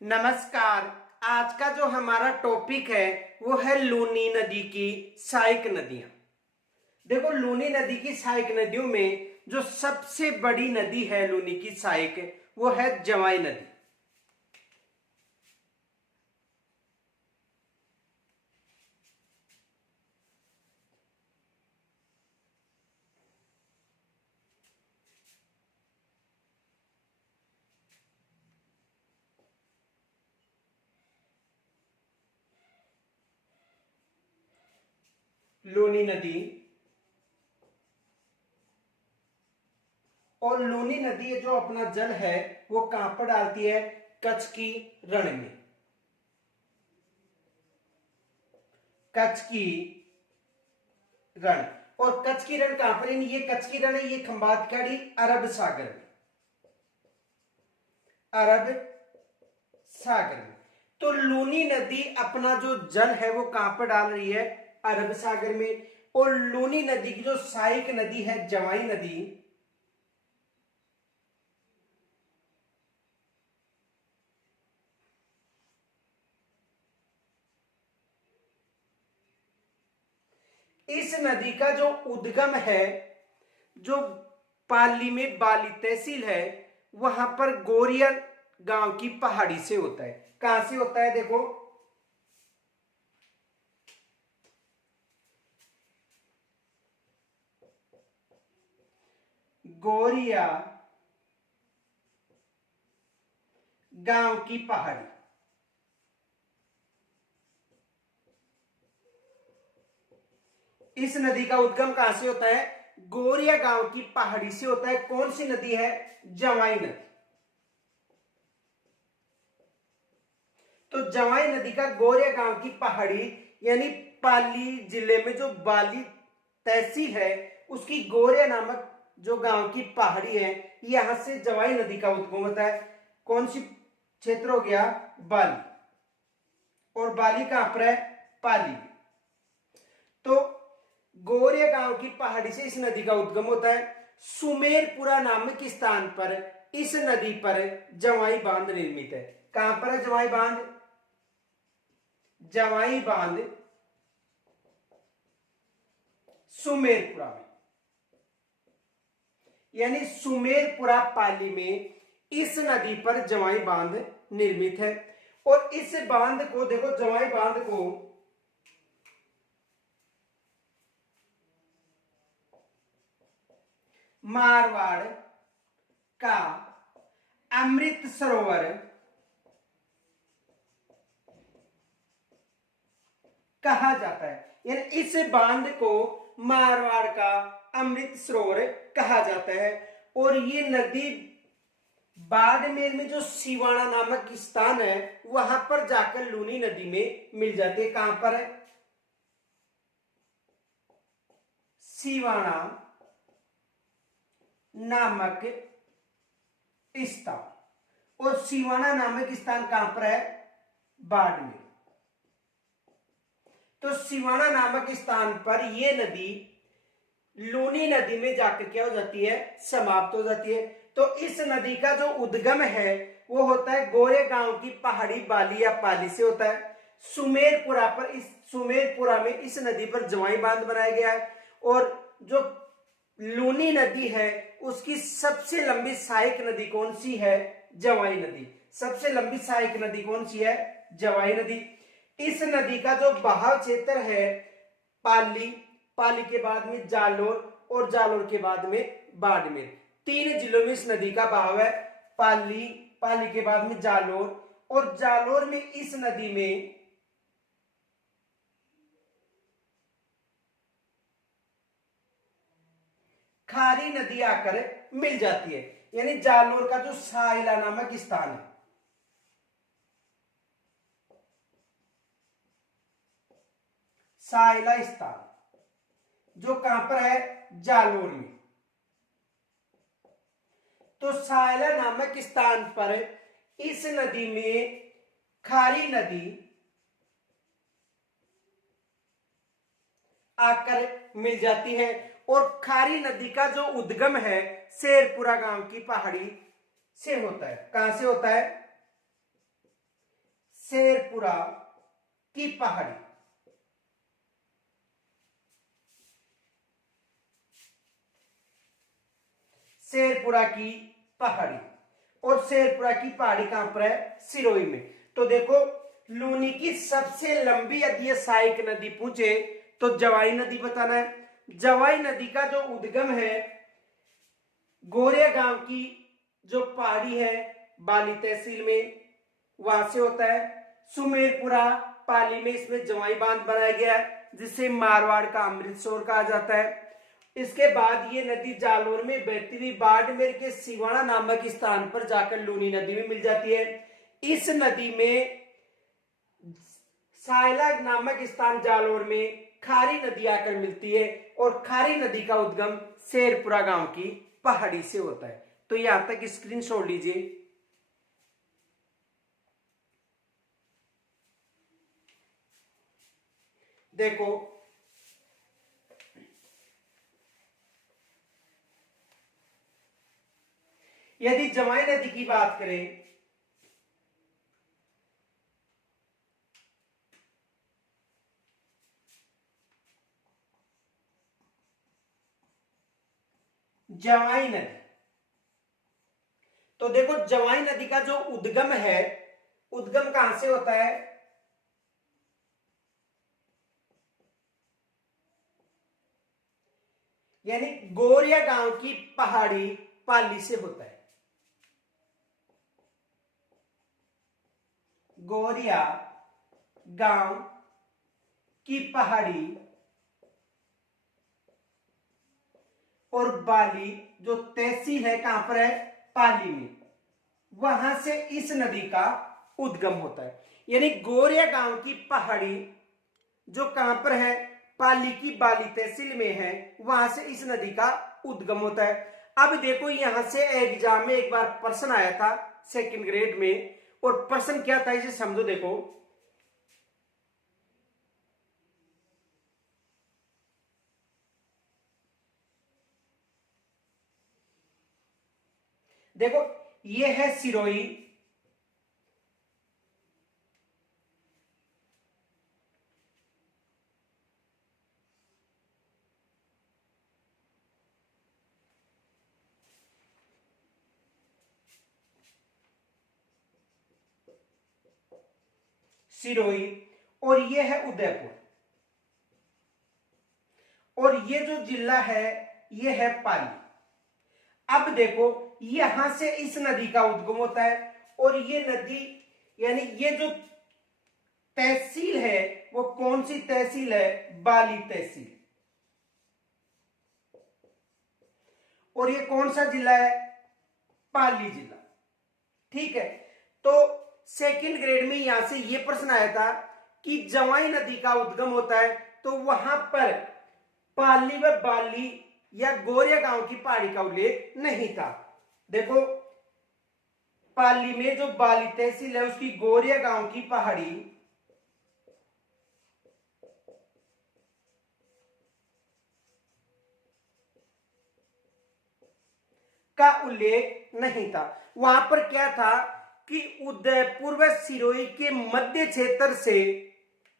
नमस्कार। आज का जो हमारा टॉपिक है वो है लूनी नदी की सहायक नदियां। देखो, लूनी नदी की सहायक नदियों में जो सबसे बड़ी नदी है लूनी की सहायक, वो है जवाई नदी। लूनी नदी और लूनी नदी जो अपना जल है वो कहां पर डालती है? कच्छ की रण में। कच्छ की रण। और कच्छ की रण कहां पर? ये कच्छ की रण है, ये खंबात खाड़ी अरब सागर में। अरब सागर में। तो लूनी नदी अपना जो जल है वो कहां पर डाल रही है? अरब सागर में। और लूनी नदी की जो सहायक नदी है जवाई नदी, इस नदी का जो उद्गम है, जो पाली में बाली तहसील है, वहां पर गोरिया गांव की पहाड़ी से होता है। कहां से होता है? देखो, गोरिया गांव की पहाड़ी। इस नदी का उद्गम कहां से होता है? गोरिया गांव की पहाड़ी से होता है। कौन सी नदी है? जवाई नदी। तो जवाई नदी का गोरिया गांव की पहाड़ी यानी पाली जिले में जो बाली तहसील है उसकी गोरिया नामक जो गांव की पहाड़ी है, यहां से जवाई नदी का उद्गम होता है। कौन सी क्षेत्र हो गया? बाली। और बाली कहां पर है? पाली। तो गोरिया गांव की पहाड़ी से इस नदी का उद्गम होता है। सुमेरपुरा नामक स्थान पर इस नदी पर जवाई बांध निर्मित है। कहां पर है जवाई बांध? जवाई बांध सुमेरपुरा में, यानी सुमेरपुरा पाली में इस नदी पर जवाई बांध निर्मित है। और इस बांध को देखो, जवाई बांध को मारवाड़ का अमृत सरोवर कहा जाता है। यानी इस बांध को मारवाड़ का अमृत सरोवर कहा जाता है। और ये नदी बाड़मेर में जो सिवाना नामक स्थान है वहां पर जाकर लूनी नदी में मिल जाती है। कहां पर है? सिवाना नामक स्थान। और सिवाना नामक स्थान कहां पर है? बाड़मेर। तो सिवाना नामक स्थान पर यह नदी लूनी नदी में जाकर क्या हो जाती है? समाप्त हो जाती है। तो इस नदी का जो उद्गम है वो होता है गोरे गांव की पहाड़ी बाली या पाली से होता है। सुमेरपुरा में इस नदी पर जवाई बांध बनाया गया है। और जो लूनी नदी है उसकी सबसे लंबी सहायक नदी कौन सी है? जवाई नदी। सबसे लंबी सहायक नदी कौन सी है? जवाई नदी। इस नदी का जो बहाव क्षेत्र है पाली, पाली के बाद में जालोर और जालोर के बाद में बाड़मेर, 3 जिलों में इस नदी का बहाव है। पाली, पाली के बाद में जालोर, और जालोर में इस नदी में खारी नदी आकर मिल जाती है। यानी जालोर का जो साइला नामक स्थान है, साइला स्थान जो कहां पर है? जालोर में। तो साइला नामक स्थान पर इस नदी में खारी नदी आकर मिल जाती है। और खारी नदी का जो उद्गम है शेरपुरा गांव की पहाड़ी से होता है। कहां से होता है? शेरपुरा की पहाड़ी। शेरपुरा की पहाड़ी। और शेरपुरा की पहाड़ी कहां पर है? सिरोही में। तो देखो लूनी की सबसे लंबी यदि सहायक नदी पूछे तो जवाई नदी बताना है। जवाई नदी का जो उद्गम है गोरिया गांव की जो पहाड़ी है बाली तहसील में, वहां से होता है। सुमेरपुरा पाली में इसमें जवाई बांध बनाया गया है जिसे मारवाड़ का अमृतसर कहा जाता है। इसके बाद ये नदी जालोर में बहती हुई बाड़मेर के सिवाना नामक स्थान पर जाकर लूनी नदी में मिल जाती है। इस नदी में सायला नामक स्थान जालोर में खारी नदी आकर मिलती है और खारी नदी का उद्गम शेरपुरा गांव की पहाड़ी से होता है। तो यहां तक स्क्रीनशॉट लीजिए। देखो यदि जवाई नदी की बात करें जवाई नदी, तो देखो जवाई नदी का जो उद्गम है, उद्गम कहां से होता है? यानी गोरिया गांव की पहाड़ी पाली से होता है। गोरिया गांव की पहाड़ी और बाली जो तहसील है कहां पर है? पाली में, वहां से इस नदी का उद्गम होता है। यानी गोरिया गांव की पहाड़ी जो कहां पर है? पाली की बाली तहसील में है, वहां से इस नदी का उद्गम होता है। अब देखो यहां से एग्जाम में एक बार प्रश्न आया था सेकंड ग्रेड में, और प्रश्न क्या था इसे समझो। देखो देखो ये है सिरोही, सिरोही, और ये है उदयपुर, और ये जो जिला है ये है पाली। अब देखो यहां से इस नदी का उद्गम होता है, और ये नदी यानी ये जो तहसील है वो कौन सी तहसील है? बाली तहसील। और ये कौन सा जिला है? पाली जिला। ठीक है, तो सेकंड ग्रेड में यहां से ये प्रश्न आया था कि जवाई नदी का उद्गम होता है, तो वहां पर पाली व बाली या गोरिया गांव की पहाड़ी का उल्लेख नहीं था। देखो पाली में जो बाली तहसील है उसकी गोरिया गांव की पहाड़ी का उल्लेख नहीं था। वहां पर क्या था कि उदयपुर व सिरोही के मध्य क्षेत्र से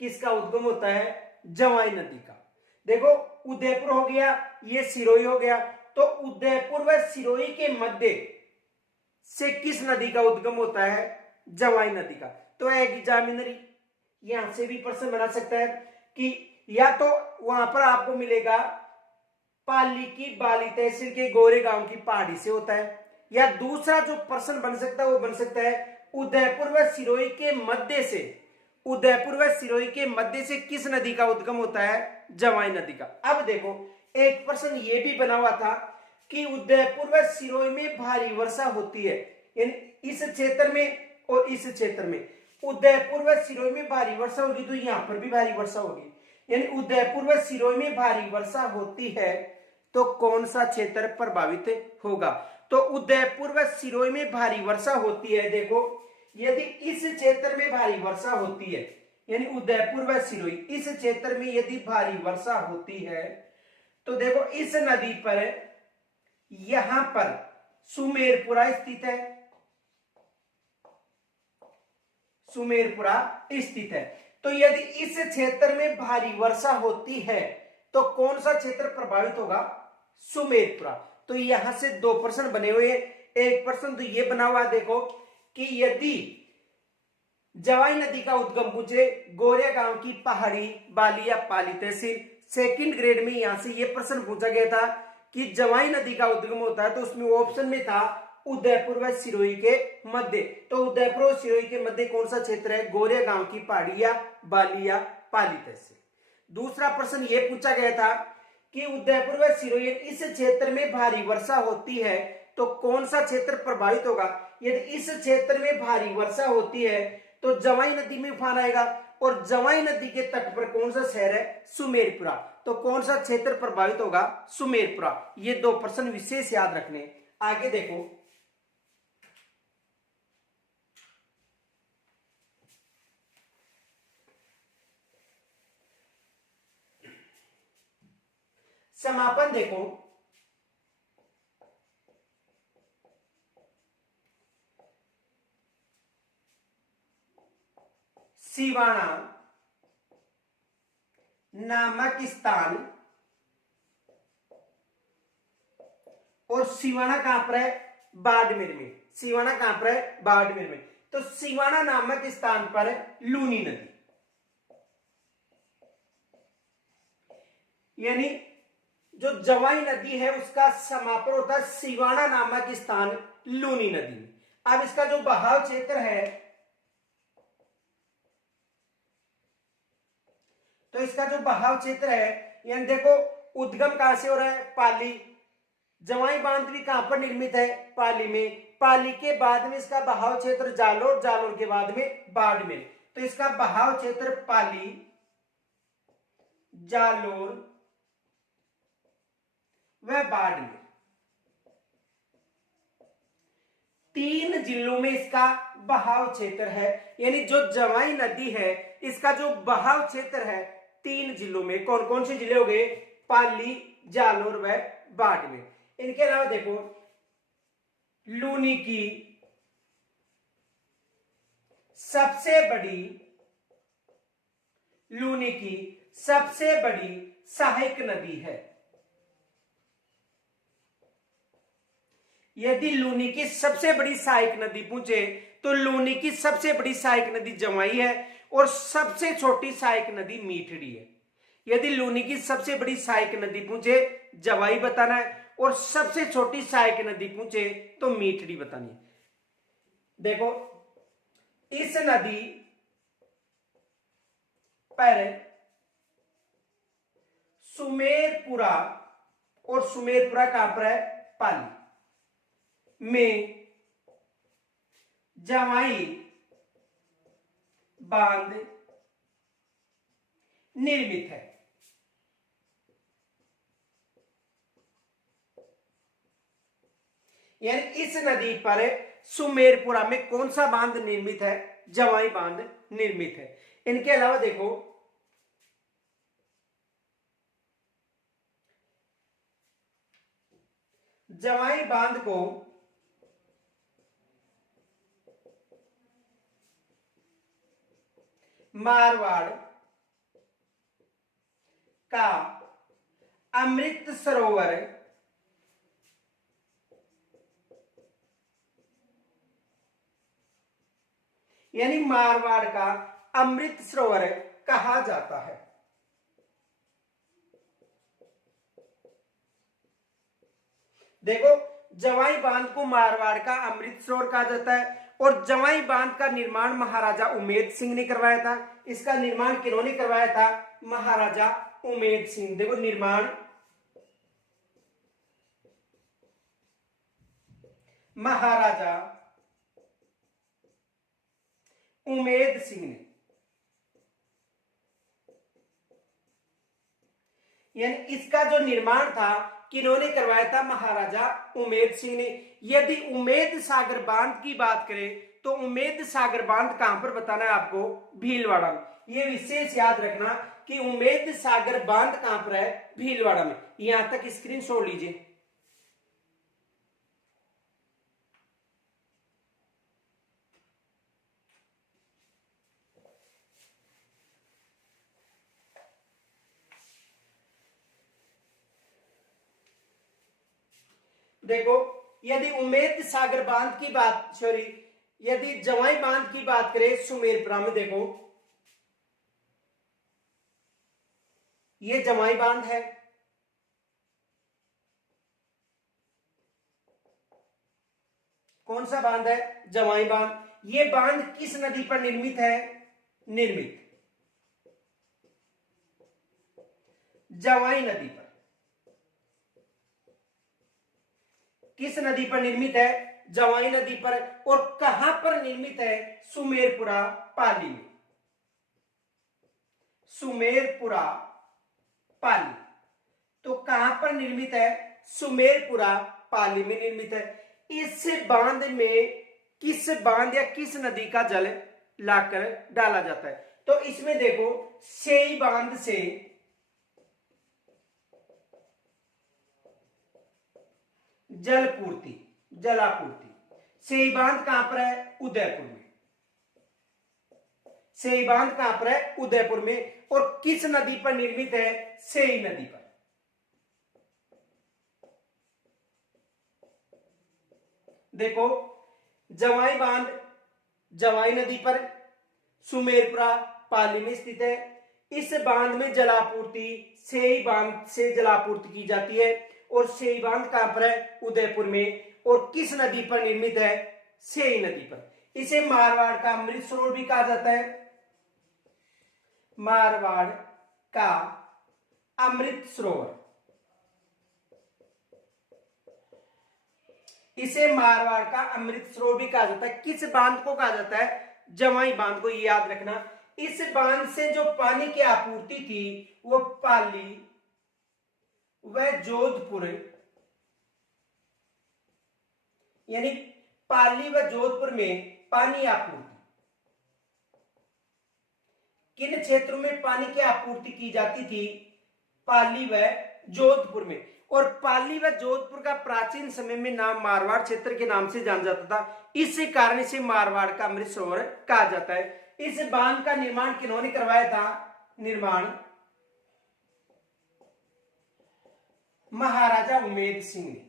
किसका उद्गम होता है? जवाई नदी का। देखो उदयपुर हो गया, ये सिरोही हो गया, तो उदयपुर व सिरोही के मध्य से किस नदी का उद्गम होता है? जवाई नदी का। तो एग्जामिनर यहां से भी प्रश्न बना सकता है कि या तो वहां पर आपको मिलेगा पाली की बाली तहसील के गोरे गांव की पहाड़ी से होता है, या दूसरा जो प्रश्न बन सकता है वो बन सकता है उदयपुर व सिरोही के मध्य से, उदयपुर व सिरोही के मध्य से किस नदी का उद्गम होता है? जवाई नदी का। अब देखो एक प्रश्न ये भी बना हुआ था कि उदयपुर व सिरोही में भारी वर्षा होती है, यानी इस क्षेत्र में और इस क्षेत्र में उदयपुर व सिरोही में भारी वर्षा होगी, तो यहां पर भी भारी वर्षा होगी। यानी उदयपुर व सिरोही में भारी वर्षा होती है तो कौन सा क्षेत्र प्रभावित होगा? तो उदयपुर व सिरोही में भारी वर्षा होती है। देखो यदि इस क्षेत्र में भारी वर्षा होती है, यानी उदयपुर व सिरोही इस क्षेत्र में यदि भारी वर्षा होती है, तो देखो इस नदी पर यहां पर सुमेरपुरा स्थित है। सुमेरपुरा स्थित है। तो यदि इस क्षेत्र में भारी वर्षा होती है तो कौन सा क्षेत्र प्रभावित होगा? सुमेरपुरा। तो यहां से दो प्रश्न बने हुए हैं। एक प्रश्न तो ये बना हुआ देखो कि यदि जवाई नदी का उद्गम पूछे गोरिया गांव की पहाड़ी, बाली या पाली तहसील। सेकंड ग्रेड में यहां से यह प्रश्न पूछा गया था कि जवाई नदी का उद्गम होता है, तो उसमें ऑप्शन में था उदयपुर व सिरोही के मध्य। तो उदयपुर और सिरोही के मध्य कौन सा क्षेत्र है? गोरिया गांव की पहाड़ी या बाली या पाली तहसील। दूसरा प्रश्न यह पूछा गया था कि उदयपुर व सिरोही इस क्षेत्र में भारी वर्षा होती है तो कौन सा क्षेत्र प्रभावित होगा? यदि इस क्षेत्र में भारी वर्षा होती है तो जवाई नदी में उफान आएगा, और जवाई नदी के तट पर कौन सा शहर है? सुमेरपुरा। तो कौन सा क्षेत्र प्रभावित होगा? सुमेरपुरा। ये दो प्रश्न विशेष याद रखने। आगे देखो, समापन देखो, सिवाना नामक स्थान, और सिवाना कहां पर है? बाड़मेर में। सिवाना कहां पर है? बाड़मेर में। तो सिवाना नामक स्थान पर लूनी नदी, यानी जो जवाई नदी है उसका समापन होता है सिवाना नामक स्थान लूनी नदी में। अब इसका जो बहाव क्षेत्र है, तो इसका जो बहाव क्षेत्र है, यानी देखो उद्गम कहां से हो रहा है? पाली। जवाई बांध भी कहां पर निर्मित है? पाली में। पाली के बाद में इसका बहाव क्षेत्र जालोर, जालोर के बाद में बाड़मेर। तो इसका बहाव क्षेत्र पाली, जालोर व बाड़मेर, तीन जिलों में इसका बहाव क्षेत्र है। यानी जो जवाई नदी है इसका जो बहाव क्षेत्र है तीन जिलों में। कौन कौन से जिले हो गए? पाली, जालोर व बाड़मेर। इनके अलावा देखो लूनी की सबसे बड़ी सहायक नदी है। यदि लूनी की सबसे बड़ी सहायक नदी पूछे तो लूनी की सबसे बड़ी सहायक नदी जवाई है और सबसे छोटी सहायक नदी मीठड़ी है। यदि लूनी की सबसे बड़ी सहायक नदी पूछे जवाई बताना है, और सबसे छोटी सहायक नदी पूछे तो मीठड़ी बतानी है। देखो इस नदी पर सुमेरपुरा, और सुमेरपुरा कहां पर है? पाली में जवाई बांध निर्मित है। यानी इस नदी पर सुमेरपुरा में कौन सा बांध निर्मित है? जवाई बांध निर्मित है। इनके अलावा देखो जवाई बांध को मारवाड़ का अमृत सरोवर यानी मारवाड़ का अमृत सरोवर कहा जाता है। देखो जवाई बांध को मारवाड़ का अमृत सरोवर कहा जाता है, और जवाई बांध का निर्माण महाराजा उमेद सिंह ने करवाया था। इसका निर्माण किन्होंने करवाया था? महाराजा उमेद सिंह। देखो निर्माण महाराजा उमेद सिंह ने, यानी इसका जो निर्माण था किन्होंने करवाया था? महाराजा उमेद सिंह ने। यदि उमेद सागर बांध की बात करें तो उमेद सागर बांध कहां पर बताना है आपको? भीलवाड़ा में। यह विशेष याद रखना कि उमेद सागर बांध कहां पर है? भीलवाड़ा में। यहां तक स्क्रीनशॉट लीजिए। देखो यदि उम्मेद सागर बांध की बात, सॉरी, यदि जवाई बांध की बात करें सुमेरपुरा में, देखो ये जवाई बांध है, कौन सा बांध है? जवाई बांध। ये बांध किस नदी पर निर्मित है? निर्मित जवाई नदी पर। किस नदी पर निर्मित है? जवाई नदी पर। और कहां पर निर्मित है? सुमेरपुरा पाली में। सुमेरपुरा पाली। तो कहां पर निर्मित है? सुमेरपुरा पाली में निर्मित है। इस बांध में किस बांध या किस नदी का जल लाकर डाला जाता है? तो इसमें देखो सेई बांध से जलपूर्ति, जलापूर्ति। सेई बांध कहां पर है? उदयपुर में। सेई बांध कहां पर है? उदयपुर में। और किस नदी पर निर्मित है? सेई नदी पर। देखो जवाई बांध जवाई नदी पर सुमेरपुरा पाली में स्थित है। इस बांध में जलापूर्ति सेई बांध से जलापूर्ति की जाती है। और सेई बांध कहां पर है? उदयपुर में। और किस नदी पर निर्मित है? सेई नदी पर। इसे मारवाड़ का अमृत सरोवर भी कहा जाता है। मारवाड़ का अमृत सरोवर, इसे मारवाड़ का अमृत सरोवर भी कहा जाता है। किस बांध को कहा जाता है? जवाई बांध को, ये याद रखना। इस बांध से जो पानी की आपूर्ति थी वो पाली व जोधपुर, यानी पाली व जोधपुर में पानी आपूर्ति, किन क्षेत्रों में पानी की आपूर्ति की जाती थी? पाली व जोधपुर में। और पाली व जोधपुर का प्राचीन समय में नाम मारवाड़ क्षेत्र के नाम से जाना जाता था। इसी कारण इसे मारवाड़ का अमृत सरोवर कहा जाता है। इस बांध का निर्माण किन्होंने करवाया था? निर्माण महाराजा उमेद सिंह ने।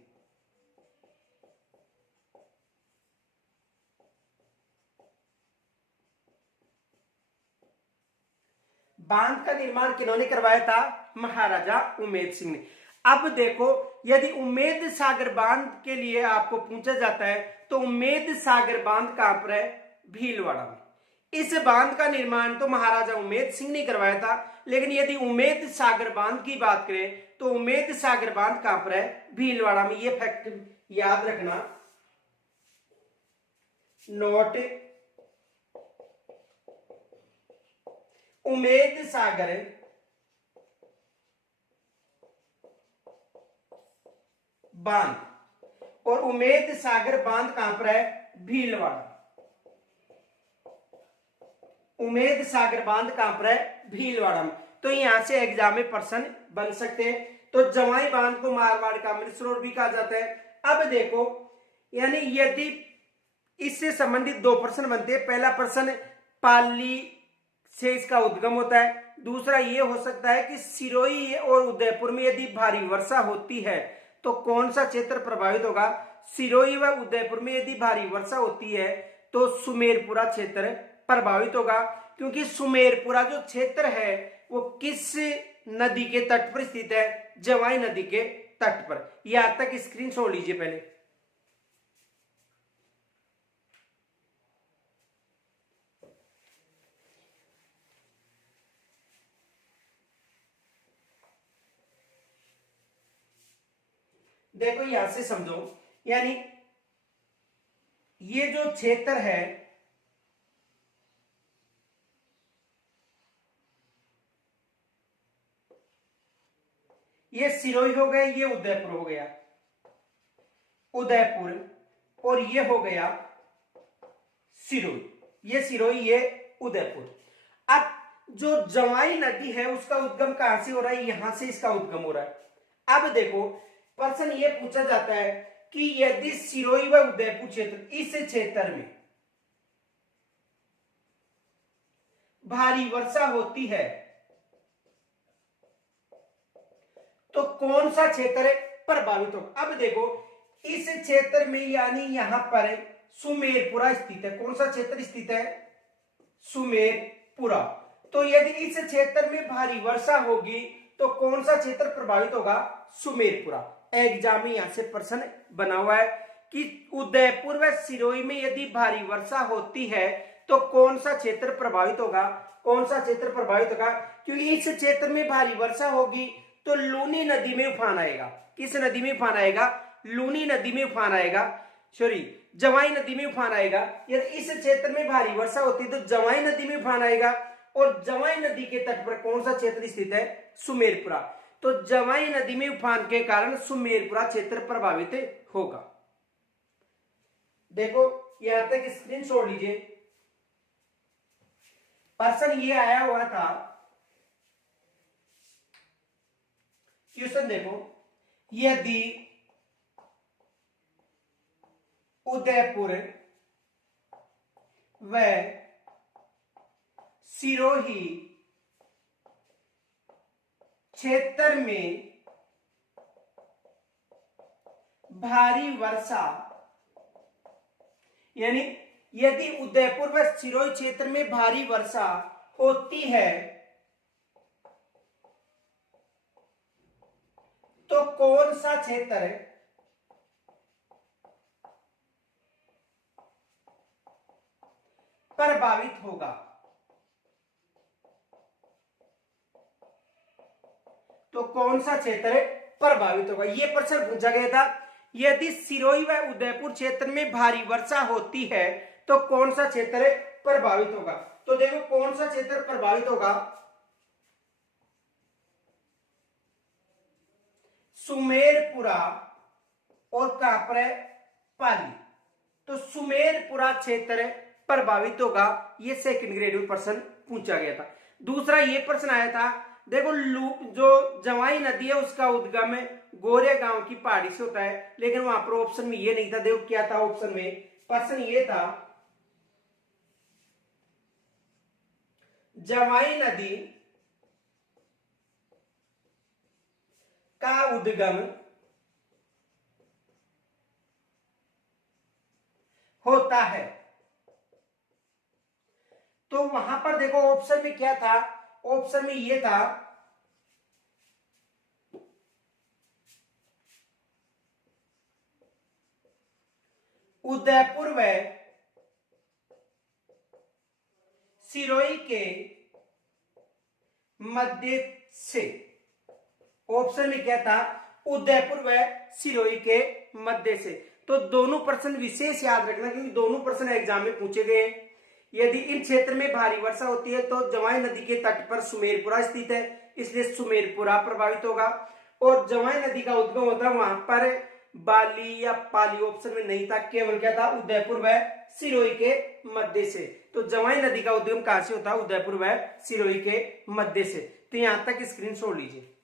बांध का निर्माण किन्होंने करवाया था? महाराजा उमेद सिंह ने। अब देखो यदि उम्मेद सागर बांध के लिए आपको पूछा जाता है तो उम्मेद सागर बांध कहां पर है? भीलवाड़ा में। इस बांध का निर्माण तो महाराजा उमेद सिंह ने करवाया था, लेकिन यदि उम्मेद सागर बांध की बात करें तो उम्मेद सागर बांध कहां पर है? भीलवाड़ा में। यह फैक्ट याद रखना, नोट। उम्मेद सागर बांध, और उम्मेद सागर बांध कहां पर है? भीलवाड़ा। उम्मेद सागर बांध कहां पर है? भीलवाड़ा में। तो यहां से एग्जाम में प्रश्न बन सकते हैं। तो जवाई बांध को मारवाड़ का अमृत सरोवर भी कहा जाता है। अब देखो यानी यदि इससे संबंधित दो प्रश्न बनते हैं। पहला प्रश्न पाली से इसका उद्गम होता है। दूसरा ये हो सकता है कि सिरोही और उदयपुर में यदि भारी वर्षा होती है तो कौन सा क्षेत्र प्रभावित होगा? सिरोही व उदयपुर में यदि भारी वर्षा होती है तो सुमेरपुरा क्षेत्र प्रभावित होगा, क्योंकि सुमेरपुरा जो क्षेत्र है वो किस नदी के तट पर स्थित है? जवाई नदी के तट पर। यहां तक स्क्रीनशॉट लीजिए पहले। देखो यहां से समझो, यानी ये जो क्षेत्र है ये सिरोही हो गया, ये उदयपुर हो गया, उदयपुर, और ये हो गया सिरोही। ये सिरोही, ये उदयपुर। अब जो जवाई नदी है उसका उद्गम कहां से हो रहा है? यहां से इसका उद्गम हो रहा है। अब देखो प्रश्न ये पूछा जाता है कि यदि सिरोही व उदयपुर क्षेत्र, इस क्षेत्र में भारी वर्षा होती है तो कौन सा क्षेत्र प्रभावित होगा? अब देखो इस क्षेत्र में यानी यहां पर सुमेरपुरा स्थित है। कौन सा क्षेत्र स्थित है? सुमेरपुरा। तो यदि इस क्षेत्र में भारी वर्षा होगी तो कौन सा क्षेत्र प्रभावित होगा? सुमेरपुरा। एग्जाम में यहां से प्रश्न बना हुआ है कि उदयपुर व सिरोही में यदि भारी वर्षा होती है तो कौन सा क्षेत्र प्रभावित होगा? कौन सा क्षेत्र प्रभावित होगा? क्योंकि इस क्षेत्र में भारी वर्षा होगी तो लूनी नदी में उफान आएगा। किस नदी में उफान आएगा? लूनी नदी में उफान आएगा, सॉरी जवाई नदी में उफान आएगा। यदि इस क्षेत्र में भारी वर्षा होती है तो जवाई नदी में उफान आएगा। और जवाई नदी के तट पर कौन सा क्षेत्र स्थित है? सुमेरपुरा। तो जवाई नदी में उफान के कारण सुमेरपुरा क्षेत्र प्रभावित होगा। देखो यहां तक स्क्रीन छोड़ लीजिए। प्रश्न ये आया हुआ था, क्वेश्चन देखो, यदि उदयपुर व सिरोही क्षेत्र में भारी वर्षा, यानी यदि उदयपुर व सिरोही क्षेत्र में भारी वर्षा होती है तो कौन सा क्षेत्र प्रभावित होगा? तो कौन सा क्षेत्र प्रभावित होगा? यह प्रश्न पूछा गया था। यदि सिरोही व उदयपुर क्षेत्र में भारी वर्षा होती है तो कौन सा क्षेत्र प्रभावित होगा? तो देखो कौन सा क्षेत्र प्रभावित होगा? सुमेरपुरा और कहां पर है? पाली। तो सुमेरपुरा क्षेत्र प्रभावित होगा। ये सेकंड ग्रेड में प्रश्न पूछा गया था। दूसरा ये प्रश्न आया था, देखो जो जवाई नदी है उसका उद्गम गोरे गांव की पहाड़ी से होता है, लेकिन वहां पर ऑप्शन में ये नहीं था। देखो क्या था ऑप्शन में? प्रश्न ये था, जवाई नदी का उद्गम होता है। तो वहां पर देखो ऑप्शन में क्या था? ऑप्शन में ये था, उदयपुर व सिरोही के मध्य से। ऑप्शन में क्या था? उदयपुर व सिरोही के मध्य से। तो दोनों प्रश्न विशेष याद रखना क्योंकि दोनों प्रश्न एग्जाम में पूछे गए। यदि इन क्षेत्र में भारी वर्षा होती है तो जवाई नदी के तट पर सुमेरपुरा स्थित है, इसलिए सुमेरपुरा प्रभावित होगा। और जवाई नदी का उद्गम होता है वहां पर बाली या पाली, ऑप्शन में नहीं था, केवल क्या था? उदयपुर व सिरोही के मध्य से। तो जवाई नदी का उद्गम कहां से होता है? उदयपुर व सिरोही के मध्य से। तो यहां तक स्क्रीन छोड़ लीजिए।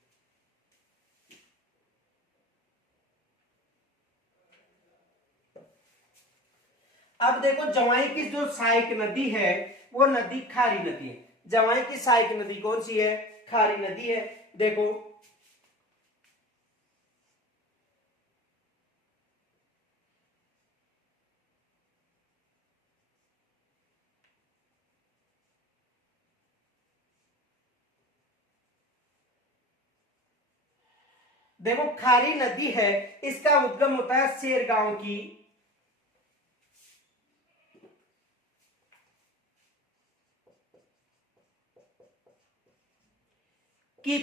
अब देखो जवाई की जो सहायक नदी है वो नदी खारी नदी है। जवाई की सहायक नदी कौन सी है? खारी नदी है। देखो देखो खारी नदी है, इसका उद्गम होता है शेरगांव की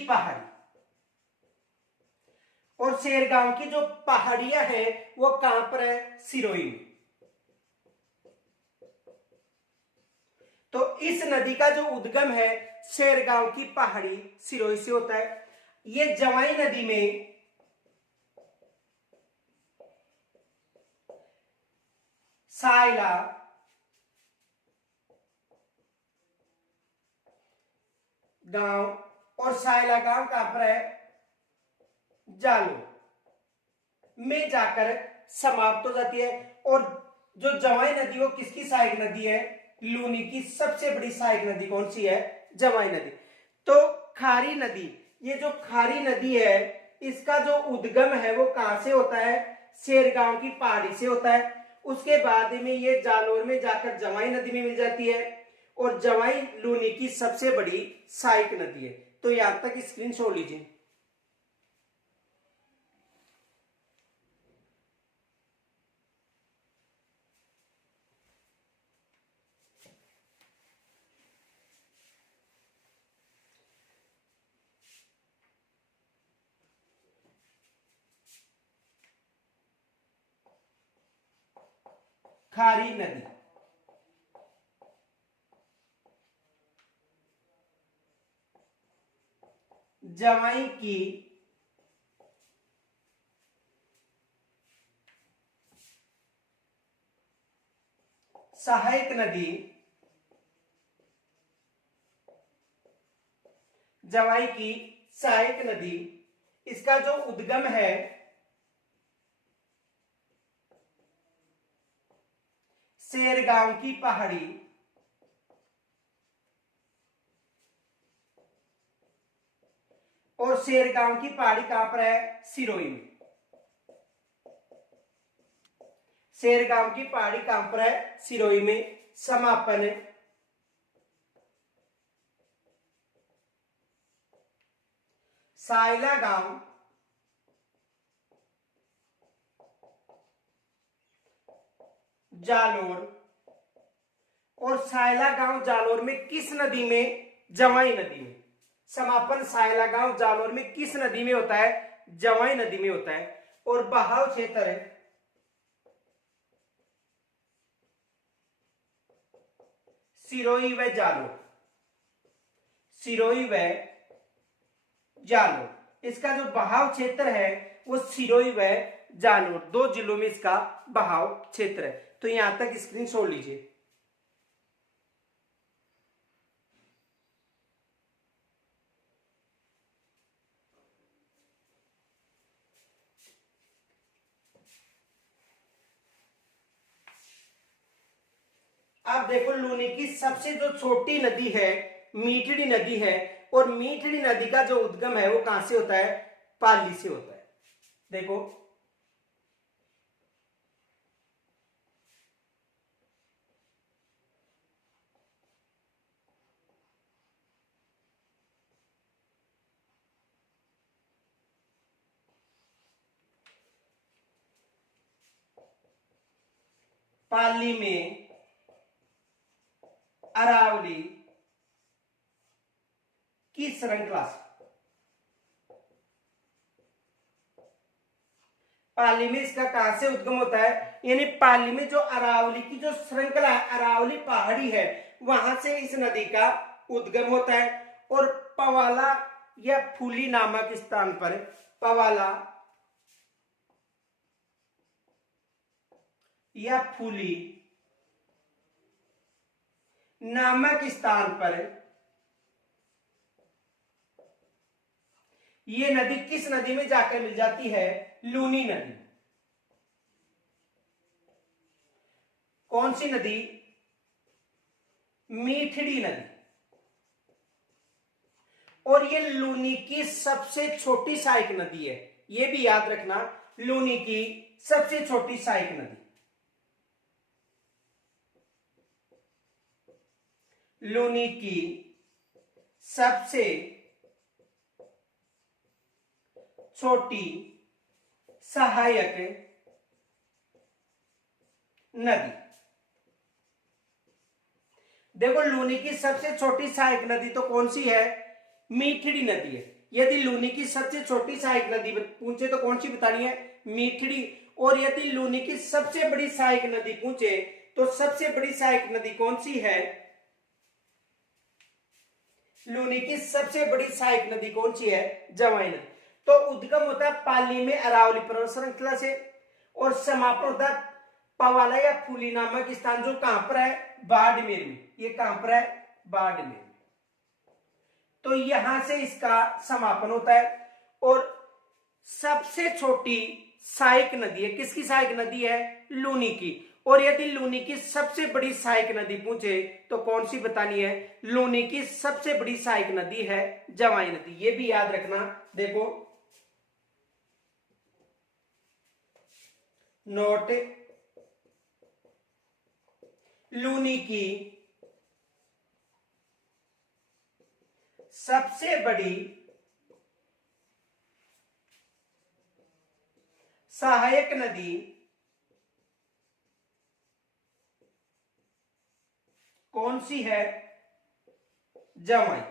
पहाड़ी। और शेरगांव की जो पहाड़ियां हैं वो कहां पर है? सिरोही में। तो इस नदी का जो उद्गम है शेरगांव की पहाड़ी सिरोही से होता है। ये जवाई नदी में सायला, गांव, और सायला गांव कहां पर है? जालो में जाकर समाप्त हो जाती है। और जो जवाई नदी वो किसकी सहायक नदी है? लूनी की। सबसे बड़ी सहायक नदी कौन सी है? जवाई नदी। तो खारी नदी, ये जो खारी नदी है इसका जो उद्गम है वो कहां से होता है? शेरगांव की पहाड़ी से होता है। उसके बाद में ये जालोर में जाकर जवाई नदी में मिल जाती है और जवाई लूनी की सबसे बड़ी सहायक नदी है। तो यहां तक स्क्रीनशॉट लीजिए। खारी नदी, जवाई की सहायक नदी, जवाई की सहायक नदी, इसका जो उद्गम है शेरगांव की पहाड़ी, और शेरगांव की पहाड़ी कहां पर है? सिरोही में। शेरगांव की पहाड़ी कहां पर है? सिरोही में। समापन सायला गांव, जालोर, और सायला गांव जालोर में किस नदी में? जवाई नदी में। समापन सायला गांव जालोर में किस नदी में होता है? जवाई नदी में होता है। और बहाव क्षेत्र है सिरोही व जालोर, सिरोही व जालोर। इसका जो बहाव क्षेत्र है वो सिरोही व जालोर, दो जिलों में इसका बहाव क्षेत्र है। तो यहां तक स्क्रीनशॉट लीजिए। अब देखो लूनी की सबसे जो छोटी नदी है मीठड़ी नदी है, और मीठड़ी नदी का जो उद्गम है वो कहां से होता है? पाली से होता है। देखो पाली में अरावली की श्रृंखला से, पाली में इसका कहां से उद्गम होता है? यानी पाली में जो अरावली की जो श्रृंखला है, अरावली पहाड़ी है, वहां से इस नदी का उद्गम होता है। और पवाला या फूली नामक स्थान पर, पवाला या फूली नामक स्थान पर ये नदी किस नदी में जाकर मिल जाती है? लूनी नदी। कौन सी नदी? मीठड़ी नदी। और ये लूनी की सबसे छोटी सहायक नदी है, ये भी याद रखना, लूनी की सबसे छोटी सहायक नदी, लूनी की सबसे छोटी सहायक नदी। देखो लूनी की सबसे छोटी सहायक नदी तो कौन सी है? मीठड़ी नदी है। यदि लूनी की सबसे छोटी सहायक नदी पूछे तो कौन सी बतानी है? मीठड़ी। और यदि लूनी की सबसे बड़ी सहायक नदी पूछे तो सबसे बड़ी सहायक नदी कौन सी है? लूनी की सबसे बड़ी सहायक नदी कौन सी है? जवाई नदी। तो उद्गम होता है पाली में अरावली पर्वत श्रृंखला से, और समापन होता है पवाला या फूली नामक स्थान, जो कहां पर है? बाड़मेर में। ये कहां पर है? बाड़मेर। तो यहां से इसका समापन होता है। और सबसे छोटी सहायक नदी है, किसकी सहायक नदी है? लूनी की। और यदि लूनी की सबसे बड़ी सहायक नदी पूछे तो कौन सी बतानी है? लूनी की सबसे बड़ी सहायक नदी है जवाई नदी, ये भी याद रखना। देखो नोट लूनी की सबसे बड़ी सहायक नदी कौन सी है? जवाई।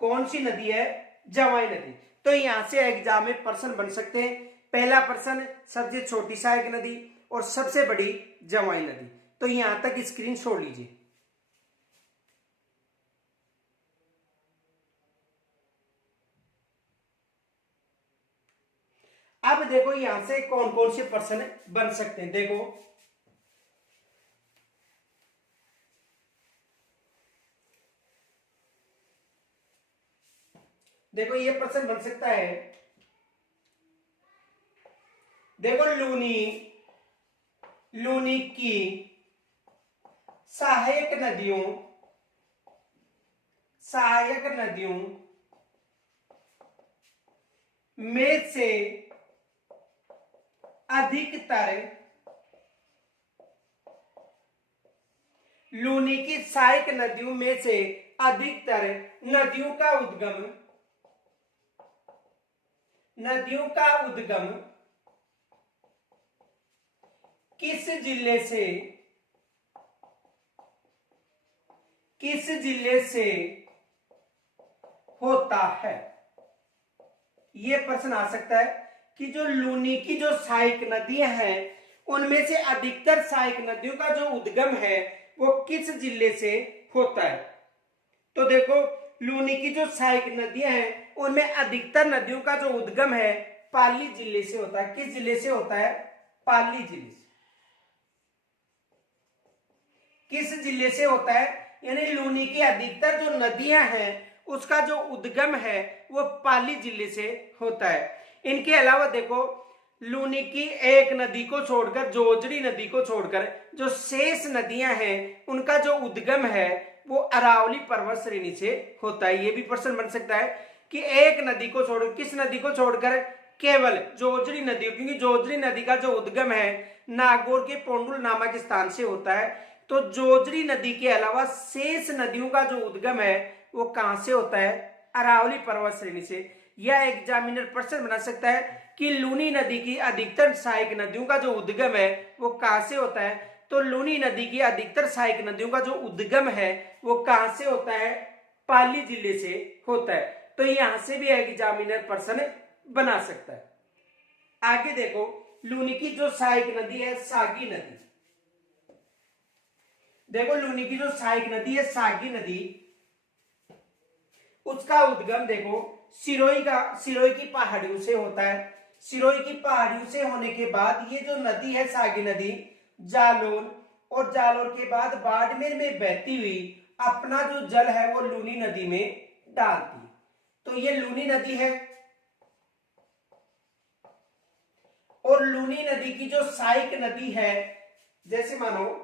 कौन सी नदी है? जवाई नदी। तो यहां से एग्जाम में प्रश्न बन सकते हैं। पहला प्रश्न सबसे छोटी सहायक नदी और सबसे बड़ी जवाई नदी। तो यहां तक स्क्रीन छोड़ लीजिए। अब देखो यहां से कौन कौन से प्रश्न बन सकते हैं। देखो ये प्रश्न बन सकता है। देखो लूनी की सहायक नदियों में से अधिकतर लूनी की सहायक नदियों में से अधिकतर नदियों का उद्गम किस जिले से होता है? यह प्रश्न आ सकता है कि जो लूनी की जो सहायक नदियां हैं उनमें से अधिकतर सहायक नदियों का जो उद्गम है वो किस जिले से होता है? तो देखो लूनी की जो सहायक नदियां हैं उनमें अधिकतर नदियों का जो उद्गम है पाली जिले से होता है। किस जिले से होता है? पाली जिले से। किस जिले से होता है? यानी लूनी की अधिकतर जो नदियां हैं उसका जो उद्गम है वो पाली जिले से होता है। इनके अलावा देखो लूनी की एक नदी को छोड़कर, जोजड़ी नदी को छोड़कर जो शेष नदियां हैं उनका जो उद्गम है वो अरावली पर्वत श्रेणी से होता है। ये भी प्रश्न बन सकता है कि एक नदी को छोड़, किस नदी को छोड़कर? केवल जोजड़ी नदी, क्योंकि जोजड़ी नदी का जो उद्गम है नागौर के पोंडुल नामक स्थान से होता है। तो जोजड़ी नदी के अलावा शेष नदियों का जो उद्गम है वो कहां से होता है? अरावली पर्वत श्रेणी से। यह एग्जामिनर प्रश्न बना सकता है कि लूनी नदी की अधिकतर सहायक नदियों का जो उद्गम है वो कहां से होता है? तो लूनी नदी की अधिकतर सहायक नदियों का जो उद्गम है वो कहां से होता है? पाली जिले से होता है। तो यहां से भी एग्जामिनर प्रश्न बना सकता है। आगे देखो लूनी की जो सहायक नदी है सागी नदी। देखो लूनी की जो सहायक नदी है सागी नदी, उसका उद्गम देखो सिरोही की पहाड़ियों से होता है। सिरोही की पहाड़ियों से होने के बाद ये जो नदी है सागी नदी जालोर, और जालोर के बाद बाड़मेर में बहती हुई अपना जो जल है वो लूनी नदी में डालती है। तो ये लूनी नदी है। और लूनी नदी की जो सहायक नदी है, जैसे मानो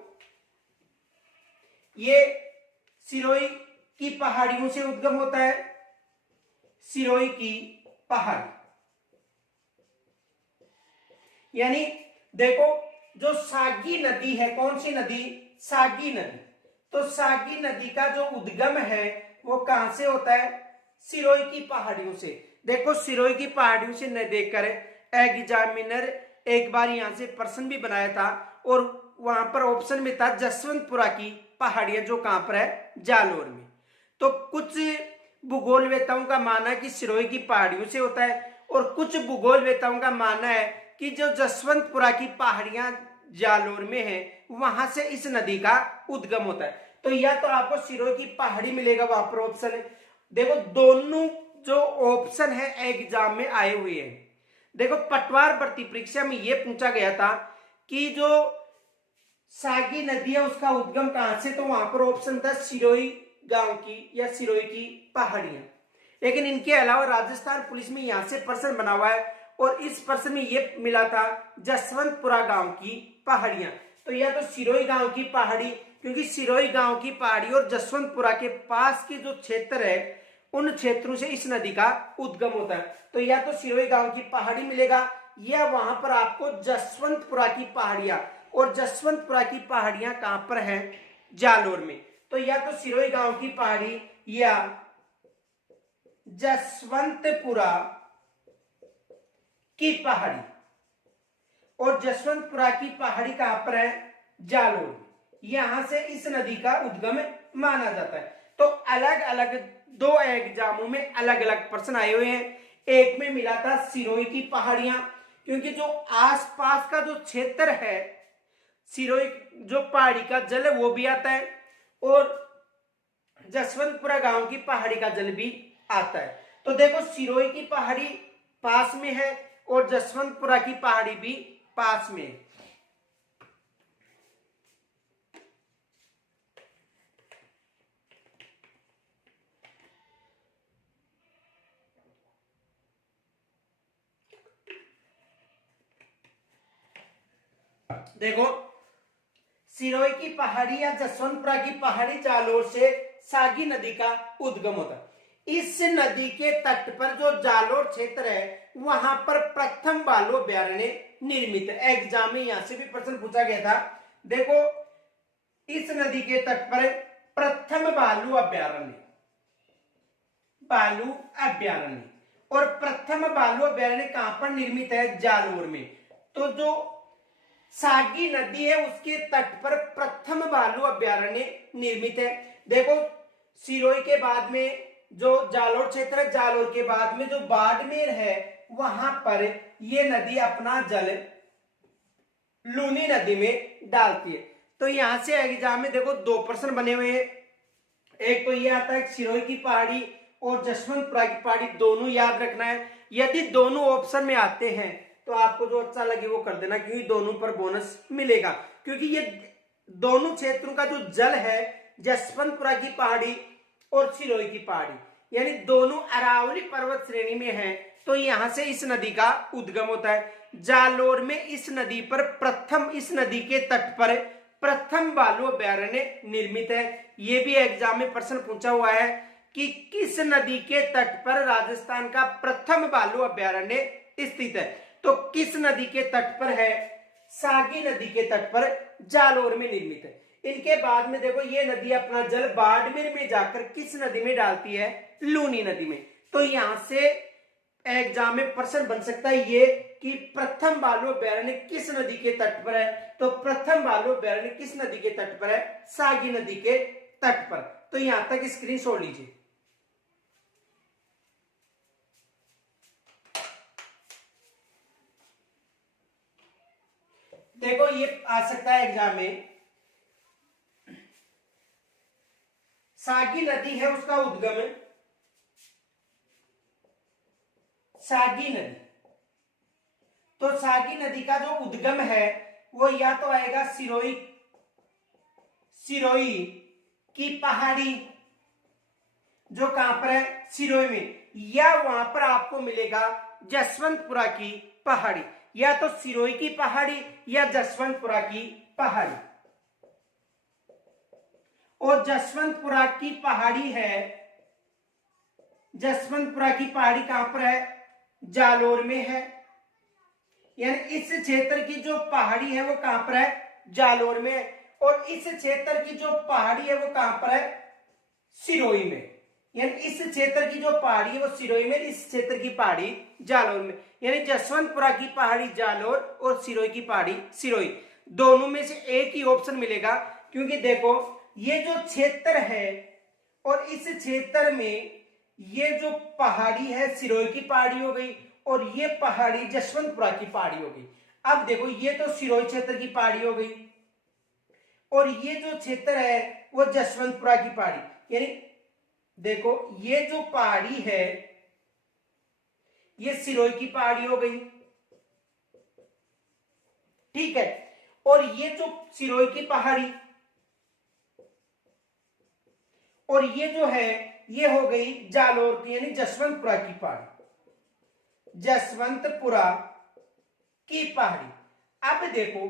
ये सिरोही की पहाड़ियों से उद्गम होता है, सिरोही की पहाड़ी। यानी देखो जो सागी नदी है, कौन सी नदी? सागी नदी। तो सागी नदी का जो उद्गम है वो कहां से होता है? सिरोही की पहाड़ियों से। देखो सिरोही की पहाड़ियों से न देखकर एग्जामिनर एक बार यहां से प्रश्न भी बनाया था और वहां पर ऑप्शन में था जसवंतपुरा की पहाड़ियां, जो कहां पर है? जालोर में। तो कुछ भूगोलवेताओं का मानना है कि सिरोही की पहाड़ियों से होता है और कुछ भूगोलवेताओं का मानना है कि जो जसवंतपुरा की पहाड़ियां जालोर में है वहां से इस नदी का उद्गम होता है। तो या तो आपको सिरोही की पहाड़ी मिलेगा वहां पर ऑप्शन है। देखो दोनों जो ऑप्शन है एग्जाम में आए हुए हैं। देखो पटवार भर्ती परीक्षा में यह पूछा गया था कि जो सागी नदी है उसका उद्गम कहां से, तो वहां पर ऑप्शन था सिरोही गांव की या सिरोही की पहाड़ियां। लेकिन इनके अलावा राजस्थान पुलिस में यहां से प्रश्न बना हुआ है और इस प्रश्न में यह मिला था जसवंतपुरा गांव की पहाड़ियां। तो या तो सिरोही गांव की पहाड़ी, क्योंकि सिरोही गांव की पहाड़ी और जसवंतपुरा के पास की जो क्षेत्र है उन क्षेत्रों से इस नदी का उद्गम होता है। तो या तो सिरोही गांव की पहाड़ी मिलेगा या वहां पर आपको जसवंतपुरा की पहाड़ियां, और जसवंतपुरा की पहाड़ियां कहां पर है? जालोर में। तो या तो सिरोही गांव की पहाड़ी या जसवंतपुरा की पहाड़ी, और जसवंतपुरा की पहाड़ी कहां पर है? जालोर। यहां से इस नदी का उद्गम माना जाता है। तो अलग अलग दो एग्जामों में अलग अलग प्रश्न आए हुए हैं। एक में मिला था सिरोही की पहाड़ियां, क्योंकि जो आसपास का जो क्षेत्र है, सिरोही जो पहाड़ी का जल है वो भी आता है, और जसवंतपुरा गांव की पहाड़ी का जल भी आता है। तो देखो सिरोही की पहाड़ी पास में है और जसवंतपुरा की पहाड़ी भी पास में है। देखो सिरोही की पहाड़ी या जसवंतपुरा की पहाड़ी जालोर से सागी नदी का उद्गम होता है। इस नदी के तट पर जो जालोर क्षेत्र है वहां पर प्रथम बालू अभ्यारण्य निर्मित है। एग्जाम में यहां से भी प्रश्न पूछा गया था। देखो इस नदी के तट पर प्रथम बालू अभ्यारण्य, बालू अभ्यारण्य, और प्रथम बालू अभ्यारण्य कहां पर निर्मित है? जालोर में। तो जो सागी नदी है उसके तट पर प्रथम बालू अभ्यारण्य निर्मित है। देखो सिरोही के बाद में जो जालोर क्षेत्र है, जालोर के बाद में जो बाड़मेर है वहां पर ये नदी अपना जल लूनी नदी में डालती है। तो यहां से एग्जाम में देखो दो प्रश्न बने हुए हैं। एक तो ये आता है सिरोही की पहाड़ी और जसवंतपुरा की पहाड़ी, दोनों याद रखना है। यदि दोनों ऑप्शन में आते हैं तो आपको जो अच्छा लगे वो कर देना, क्योंकि दोनों पर बोनस मिलेगा। क्योंकि ये दोनों क्षेत्रों का जो जल है, जसवंतपुरा की पहाड़ी और सिरोही की पहाड़ी, यानी दोनों अरावली पर्वत श्रेणी में है, तो यहां से इस नदी का उद्गम होता है। जालोर में इस नदी पर प्रथम, इस नदी के तट पर प्रथम बालू अभ्यारण्य निर्मित है। यह भी एग्जाम में प्रश्न पूछा हुआ है कि किस नदी के तट पर राजस्थान का प्रथम बालू अभ्यारण्य स्थित है। तो किस नदी के तट पर है? सागी नदी के तट पर जालोर में निर्मित है। इनके बाद में देखो ये नदी अपना जल बाड़मेर में जाकर किस नदी में डालती है? लूनी नदी में। तो यहां से एग्जाम में प्रश्न बन सकता है ये कि प्रथम बालू अभ्यारण्य किस नदी के तट पर है? तो प्रथम बालू अभ्यारण्य किस नदी के तट पर है? सागी नदी के तट पर। तो यहां तक स्क्रीनशॉट लीजिए। देखो ये आ सकता है एग्जाम में, सागी नदी है उसका उद्गम है सागी नदी। तो सागी नदी का जो उद्गम है वो या तो आएगा सिरोही, सिरोही की पहाड़ी जो कहां पर है? सिरोही में, या वहां पर आपको मिलेगा जसवंतपुरा की पहाड़ी, या तो सिरोही की पहाड़ी या जसवंतपुरा की पहाड़ी। और जसवंतपुरा की पहाड़ी है, जसवंतपुरा की पहाड़ी कहां पर है? जालोर में है। यानी इस क्षेत्र की जो पहाड़ी है वो कहां पर है? जालोर में है। और इस क्षेत्र की जो पहाड़ी है वो कहां पर है? सिरोही में। यानी इस क्षेत्र की जो पहाड़ी है वो सिरोही में, इस क्षेत्र की पहाड़ी जालोर में। यानी जसवंतपुरा की पहाड़ी जालोर और सिरोही की पहाड़ी सिरोही। दोनों में से एक ही ऑप्शन मिलेगा, क्योंकि देखो ये जो क्षेत्र है और इस क्षेत्र में ये जो पहाड़ी है सिरोही की पहाड़ी हो गई और ये पहाड़ी जसवंतपुरा की पहाड़ी हो गई। अब देखो ये तो सिरोही क्षेत्र की पहाड़ी हो गई और ये जो क्षेत्र है वो जसवंतपुरा की पहाड़ी। यानी देखो ये जो पहाड़ी है ये सिरोही की पहाड़ी हो गई, ठीक है। और ये जो सिरोही की पहाड़ी और ये जो है ये हो गई जालोर की यानी जसवंतपुरा की पहाड़ी, जसवंतपुरा की पहाड़ी। अब देखो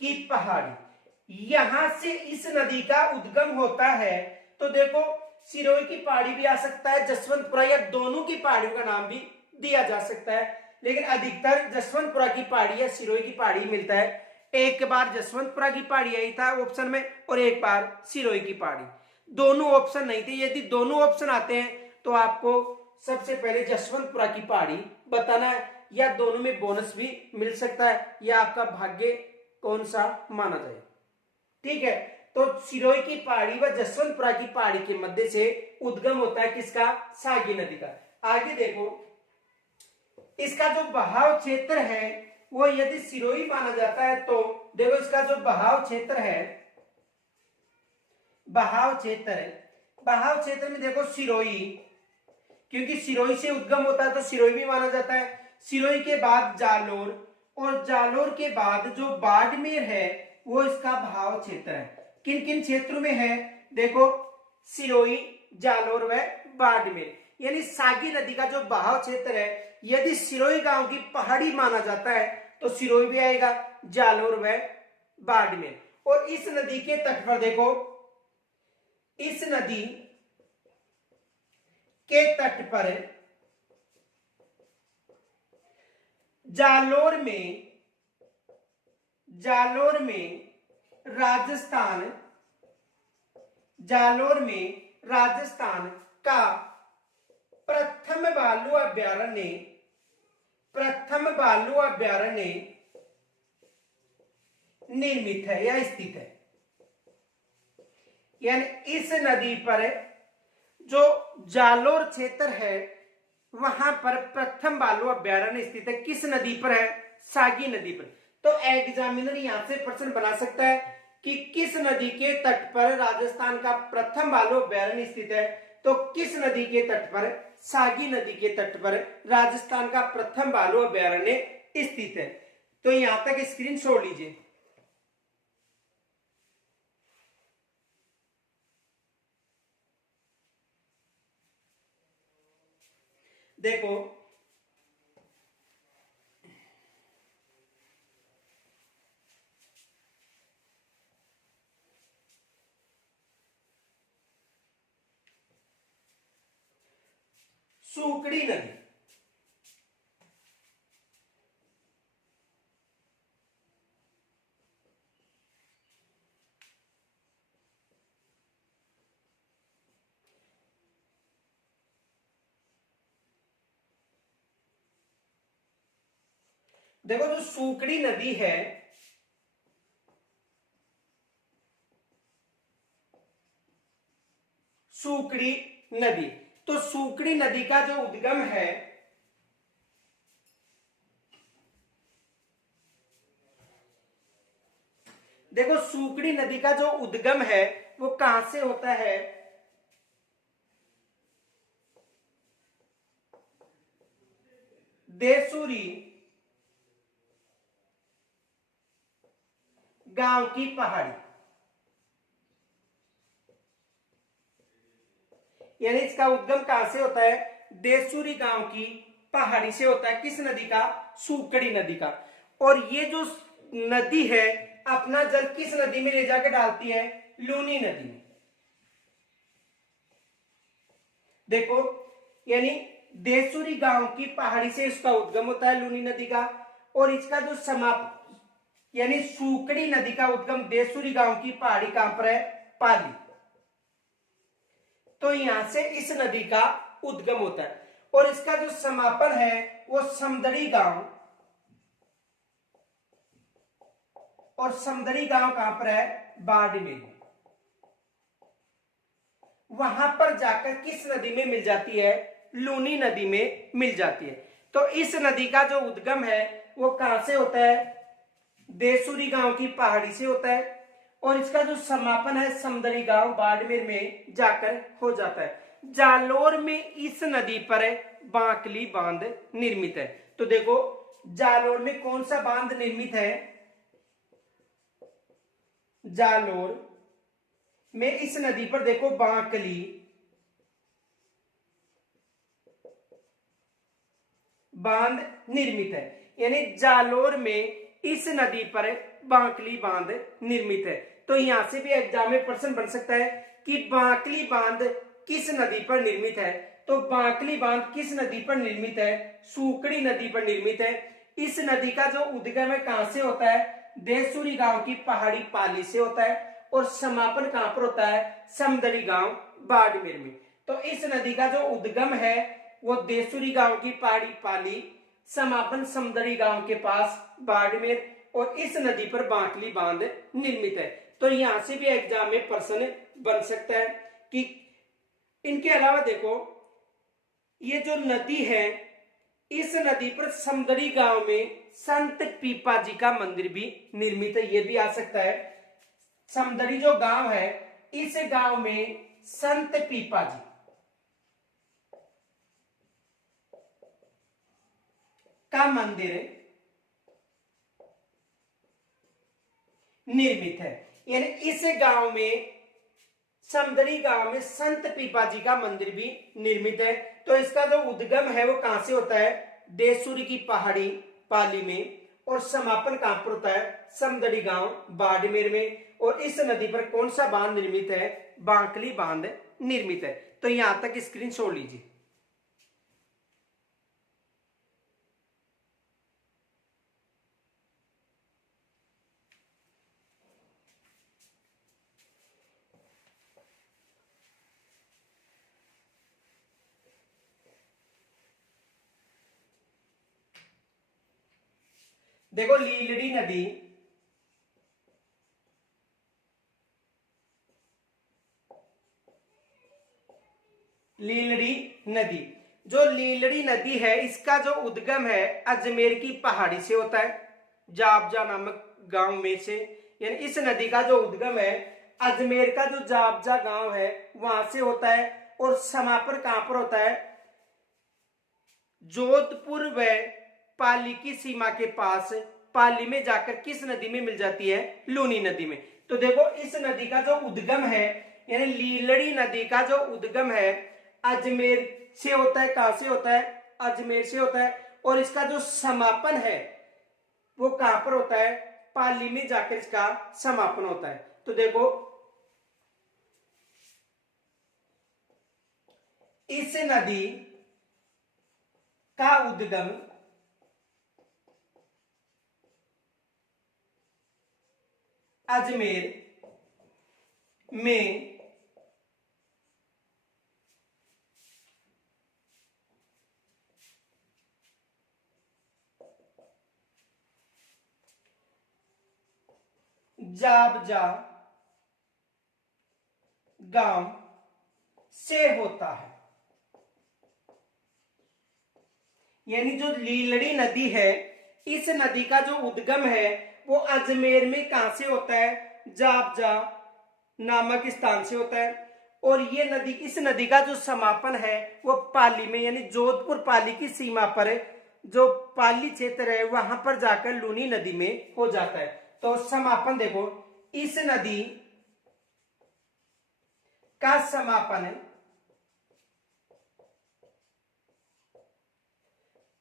की पहाड़ी यहां से इस नदी का उद्गम होता है। तो देखो सिरोही की पहाड़ी भी आ सकता है, जसवंतपुरा, या दोनों की पहाड़ियों का नाम भी दिया जा सकता है, लेकिन अधिकतर जसवंतपुरा की पहाड़ी या सिरोही की पहाड़ी मिलता है। एक बार जसवंतपुरा की पहाड़ी आई था ऑप्शन में और एक बार सिरोही की पहाड़ी, दोनों ऑप्शन नहीं थे। यदि दोनों ऑप्शन आते हैं तो आपको सबसे पहले जसवंतपुरा की पहाड़ी बताना है, या दोनों में बोनस भी मिल सकता है, या आपका भाग्य कौन सा माना जाए। ठीक है, तो सिरोही की पहाड़ी व जसवंतपुरा की पहाड़ी के मध्य से उद्गम होता है किसका? सागी नदी का। आगे देखो, इसका जो बहाव क्षेत्र है वो यदि सिरोही माना जाता है तो देखो इसका जो बहाव क्षेत्र है, बहाव क्षेत्र में देखो सिरोही, क्योंकि सिरोही से उद्गम होता है तो सिरोही भी माना जाता है। सिरोही के बाद जालोर, और जालोर के बाद जो बाड़मेर है वो इसका बहाव क्षेत्र है। किन किन क्षेत्रों में है? देखो सिरोही, जालोर व बाड़मेर, यानी सागी नदी का जो बहाव क्षेत्र है, यदि सिरोही गांव की पहाड़ी माना जाता है तो सिरोही भी आएगा, जालोर व बाड़मेर। और इस नदी के तट पर देखो, इस नदी के तट पर जालोर में राजस्थान का प्रथम भालू अभ्यारण्य निर्मित है या स्थित है। यानी इस नदी पर जो जालोर क्षेत्र है वहां पर प्रथम भालू अभ्यारण्य स्थित है। किस नदी पर है? सागी नदी पर। तो एग्जामिनर यहां से प्रश्न बना सकता है कि किस नदी के तट पर राजस्थान का प्रथम भालू अभ्यारण्य स्थित है। तो किस नदी के तट पर? सागी नदी के तट पर राजस्थान का प्रथम भालू अभ्यारण्य स्थित है। तो यहां तक स्क्रीन छोड़ लीजिए। देखो सूकड़ी नदी, देखो जो सूकड़ी नदी है, सूकड़ी नदी, तो सूकड़ी नदी का जो उद्गम है देखो सूकड़ी नदी का जो उद्गम है वो कहां से होता है? देसूरी गांव की पहाड़ी, यानी इसका उद्गम कहां से होता है? देसूरी गांव की पहाड़ी से होता है। किस नदी का? सूकड़ी नदी का। और ये जो नदी है अपना जल किस नदी में ले जाकर डालती है? लूनी नदी में। देखो यानी देसूरी गांव की पहाड़ी से इसका उद्गम होता है लूनी नदी का, और इसका जो यानी सूकड़ी नदी का उद्गम देसूरी गांव की पहाड़ी कहां पर है? पाली। तो यहां से इस नदी का उद्गम होता है, और इसका जो समापन है वो समदड़ी गांव, और समदड़ी गांव कहां पर है? बाड़मेर। वहां पर जाकर किस नदी में मिल जाती है? लूनी नदी में मिल जाती है। तो इस नदी का जो उद्गम है वो कहां से होता है? देसूरी गांव की पहाड़ी से होता है, और इसका जो समापन है समदड़ी गांव बाड़मेर में जाकर हो जाता है। जालोर में इस नदी पर बांकली बांध निर्मित है। तो देखो जालोर में कौन सा बांध निर्मित है? जालोर में इस नदी पर देखो बांकली बांध निर्मित है, यानी जालोर में इस नदी पर बांकली बांध निर्मित है। तो यहां से भी एग्जाम में प्रश्न बन सकता है कि बांकली बांध किस नदी पर निर्मित है? तो बांकली बांध किस नदी पर निर्मित है? सूकड़ी नदी पर निर्मित है। इस नदी का जो उद्गम है कहां से होता है? देसुरी गांव की पहाड़ी पाली से होता है। और समापन कहां पर होता है? समदड़ी गांव बाड़मेर में। तो इस नदी का जो उद्गम है वो देसुरी गांव की पहाड़ी पाली, समापन समदड़ी गांव के पास बाड़मेर, और इस नदी पर बांकली बांध निर्मित है। तो यहां से भी एग्जाम में प्रश्न बन सकता है कि इनके अलावा देखो ये जो नदी है, इस नदी पर समदड़ी गांव में संत पीपा जी का मंदिर भी निर्मित है, ये भी आ सकता है। समदड़ी जो गांव है, इस गांव में संत पीपा जी का मंदिर निर्मित है। यानी इस गांव में, समदड़ी गांव में संत पीपा जी का मंदिर भी निर्मित है। तो इसका जो उद्गम है वो कहां से होता है? देसुरी की पहाड़ी पाली में, और समापन कहां पर होता है? समदड़ी गांव बाड़मेर में। और इस नदी पर कौन सा बांध निर्मित है? बांकली बांध निर्मित है। तो यहां तक स्क्रीन छोड़ लीजिए। देखो लीलड़ी नदी, लीलड़ी नदी, जो लीलड़ी नदी है इसका जो उद्गम है अजमेर की पहाड़ी से होता है, जाबजा नामक गांव में से। यानी इस नदी का जो उद्गम है अजमेर का जो जाबजा गांव है वहां से होता है। और समापन कहां पर होता है? जोधपुर व पाली की सीमा के पास, पाली में जाकर किस नदी में मिल जाती है? लूनी नदी में। तो देखो इस नदी का जो उद्गम है, यानी लीलड़ी नदी का जो उद्गम है अजमेर से होता है। कहां से होता है? अजमेर से होता है। और इसका जो समापन है वो कहां पर होता है? पाली में जाकर इसका समापन होता है। तो देखो इस नदी का उद्गम अजमेर में जाबजा गांव से होता है। यानी जो लीलड़ी नदी है, इस नदी का जो उद्गम है वो अजमेर में कहां से होता है? जाबजा नामक स्थान से होता है। और ये नदी, इस नदी का जो समापन है वो पाली में, यानी जोधपुर पाली की सीमा पर जो पाली क्षेत्र है वहां पर जाकर लूनी नदी में हो जाता है। तो समापन देखो, इस नदी का समापन है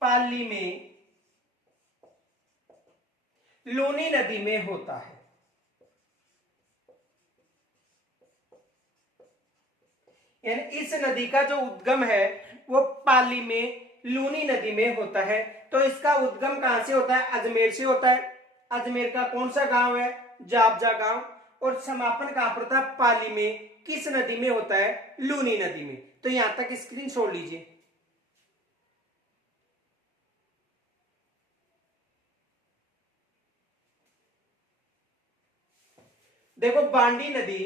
पाली में लूनी नदी में होता है। यानी इस नदी का जो उद्गम है वो पाली में लूनी नदी में होता है। तो इसका उद्गम कहां से होता है? अजमेर से होता है। अजमेर का कौन सा गांव है? जाबजा गांव। और समापन कहां पर था? पाली में। किस नदी में होता है? लूनी नदी में। तो यहां तक स्क्रीन छोड़ लीजिए। देखो बांडी नदी,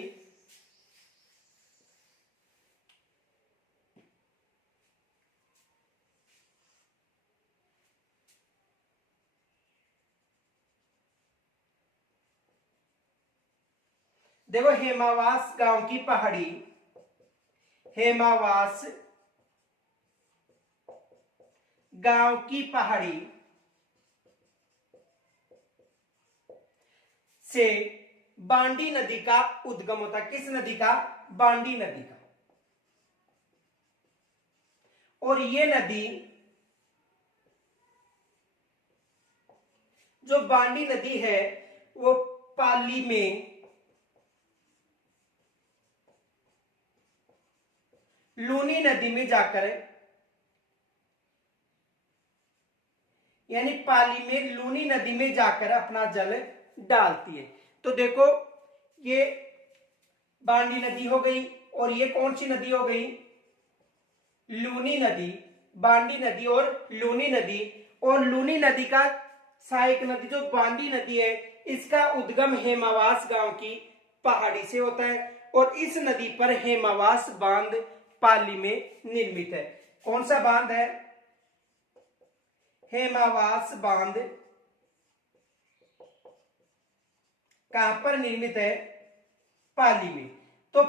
देखो हेमावास गांव की पहाड़ी, हेमावास गांव की पहाड़ी से बांडी नदी का उद्गम होता है। किस नदी का? बांडी नदी का। और ये नदी, जो बांडी नदी है वो पाली में लूनी नदी में जाकर, यानी पाली में लूनी नदी में जाकर अपना जल डालती है। तो देखो ये बांडी नदी हो गई और ये कौन सी नदी हो गई, लूनी नदी, बांडी नदी और लूनी नदी। और लूनी नदी का सहायक नदी जो बांडी नदी है, इसका उद्गम हेमावास गांव की पहाड़ी से होता है और इस नदी पर हेमावास बांध पाली में निर्मित है। कौन सा बांध है, हेमावास बांध। कहां पर निर्मित है, पाली में। तो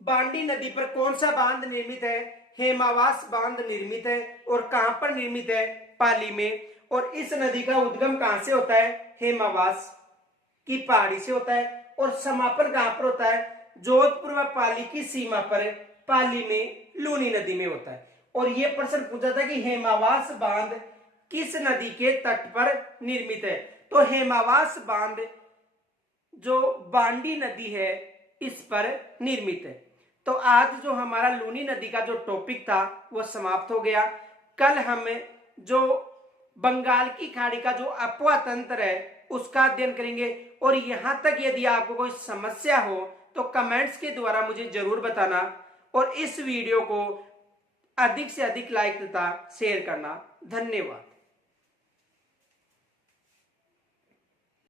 बांडी नदी पर कौन सा बांध निर्मित है, हेमावास बांध निर्मित है। और कहां पर निर्मित है, पाली में। और इस नदी का उद्गम कहां से होता है, हेमावास की पहाड़ी से होता है। और समापन कहां पर होता है, जोधपुर व पाली की सीमा पर पाली में लूनी नदी में होता है। और यह प्रश्न पूछा था कि हेमावास बांध किस नदी के तट पर निर्मित है। तो हेमावास बांध जो बांडी नदी है इस पर निर्मित है। तो आज जो हमारा लूनी नदी का जो टॉपिक था वो समाप्त हो गया। कल हम जो बंगाल की खाड़ी का जो अपवा तंत्र है उसका अध्ययन करेंगे। और यहां तक यदि आपको कोई समस्या हो तो कमेंट्स के द्वारा मुझे जरूर बताना और इस वीडियो को अधिक से अधिक लाइक तथा शेयर करना। धन्यवाद।